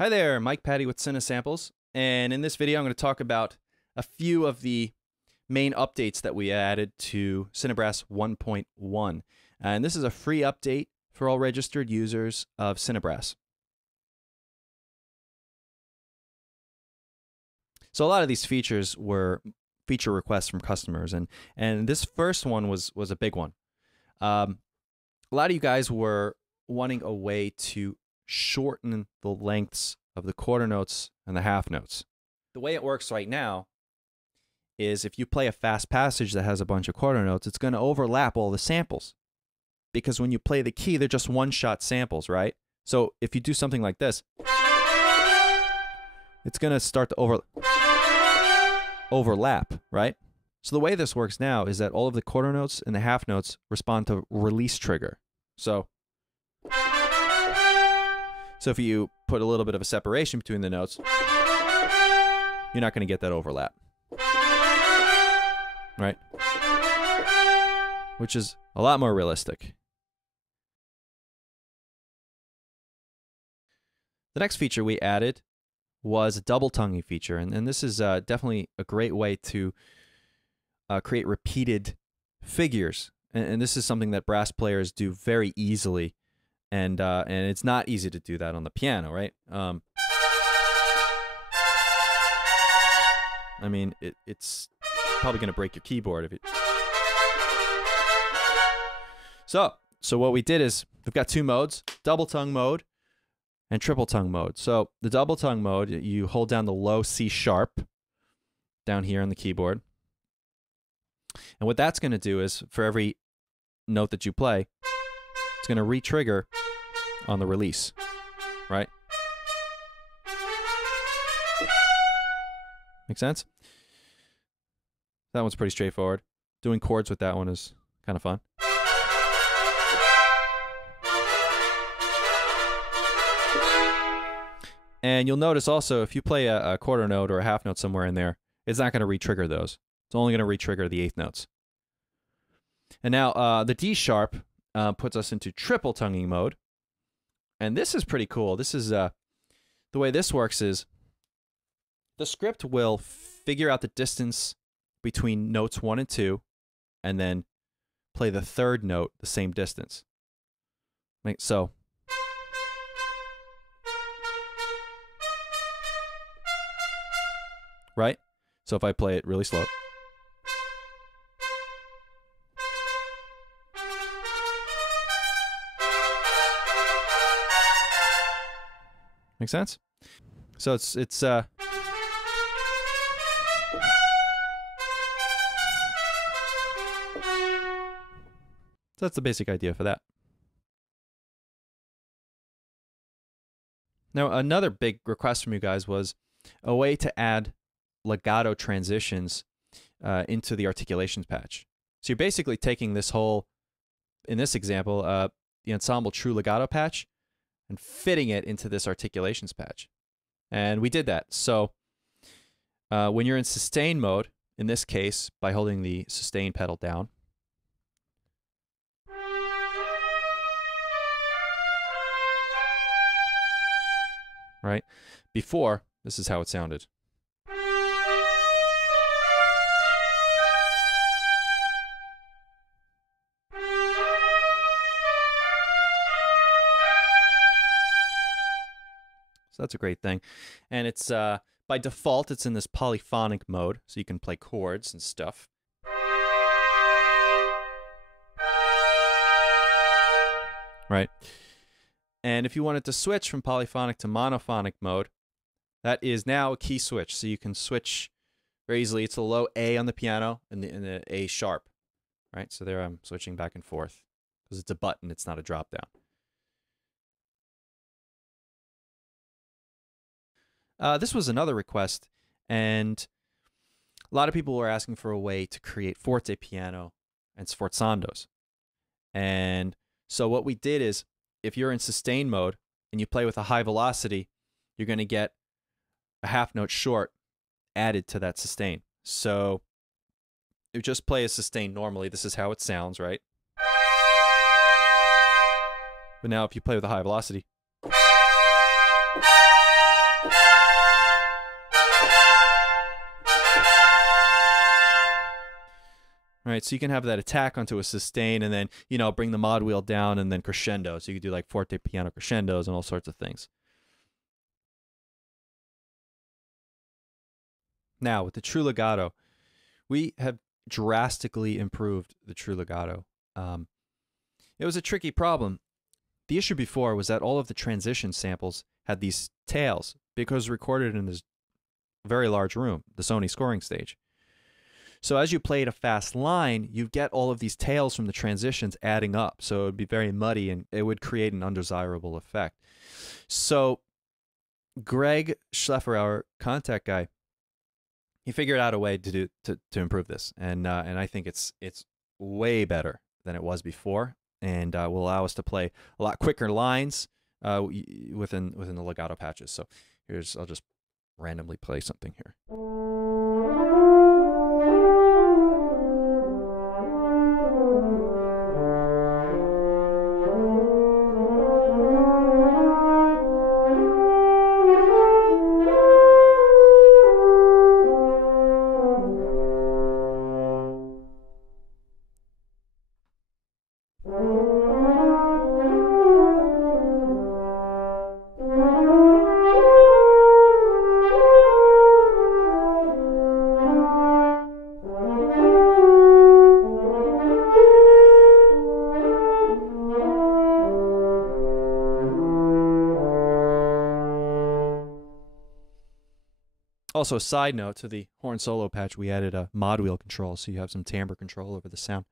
Hi there, Mike Patty with CineSamples, and in this video I'm going to talk about a few of the main updates that we added to CineBrass 1.1. And this is a free update for all registered users of CineBrass. So a lot of these features were feature requests from customers, and this first one was a big one. A lot of you guys were wanting a way to shorten the lengths of the quarter notes and the half notes. The way it works right now is if you play a fast passage that has a bunch of quarter notes, it's going to overlap all the samples. Because when you play the key, they're just one-shot samples, right? So if you do something like this, it's going to start to overlap, right? So the way this works now is that all of the quarter notes and the half notes respond to release trigger. So if you put a little bit of a separation between the notes, you're not going to get that overlap, right? Which is a lot more realistic. The next feature we added was a double tonguing feature, and this is definitely a great way to create repeated figures, and this is something that brass players do very easily. And it's not easy to do that on the piano, right? I mean, it's probably going to break your keyboard if it. So what we did is we've got two modes: double tongue mode and triple tongue mode. So the double tongue mode, you hold down the low C sharp down here on the keyboard, and what that's going to do is for every note that you play, it's going to re-trigger on the release, right? Make sense? That one's pretty straightforward. Doing chords with that one is kind of fun. And you'll notice also if you play a quarter note or a half note somewhere in there, it's not going to re-trigger those. It's only going to re-trigger the eighth notes. And now the D sharp puts us into triple tonguing mode. And this is pretty cool. This is the way this works is the script will figure out the distance between notes 1 and 2 and then play the third note the same distance. So right? So if I play it really slow, make sense? So so that's the basic idea for that. Now, another big request from you guys was a way to add legato transitions into the articulations patch. So you're basically taking this whole, in this example, the Ensemble True Legato patch, and fitting it into this articulations patch. And we did that. So when you're in sustain mode, in this case, by holding the sustain pedal down, right? Before, this is how it sounded. So that's a great thing. And it's by default, it's in this polyphonic mode, so you can play chords and stuff. Right? And if you wanted to switch from polyphonic to monophonic mode, that is now a key switch. So you can switch very easily. It's a low A on the piano and the A sharp. Right? So there I'm switching back and forth because it's a button, it's not a drop down. This was another request, and a lot of people were asking for a way to create forte piano and sforzandos. And so what we did is, if you're in sustain mode and you play with a high velocity, you're going to get a half note short added to that sustain. So you just play a sustain normally. This is how it sounds, right? But now if you play with a high velocity, right? So you can have that attack onto a sustain and then, bring the mod wheel down and then crescendo. So you could do like forte piano crescendos and all sorts of things. Now, with the True Legato, we have drastically improved the True Legato. It was a tricky problem. The issue before was that all of the transition samples had these tails because recorded in this very large room, the Sony scoring stage. So as you played a fast line, you'd get all of these tails from the transitions adding up. So it would be very muddy and it would create an undesirable effect. So Greg Schleffer, our contact guy, he figured out a way to improve this, and I think it's way better than it was before, and will allow us to play a lot quicker lines within the legato patches. So I'll just randomly play something here. Also, side note to the horn solo patch, we added a mod wheel control, so you have some timbre control over the sound.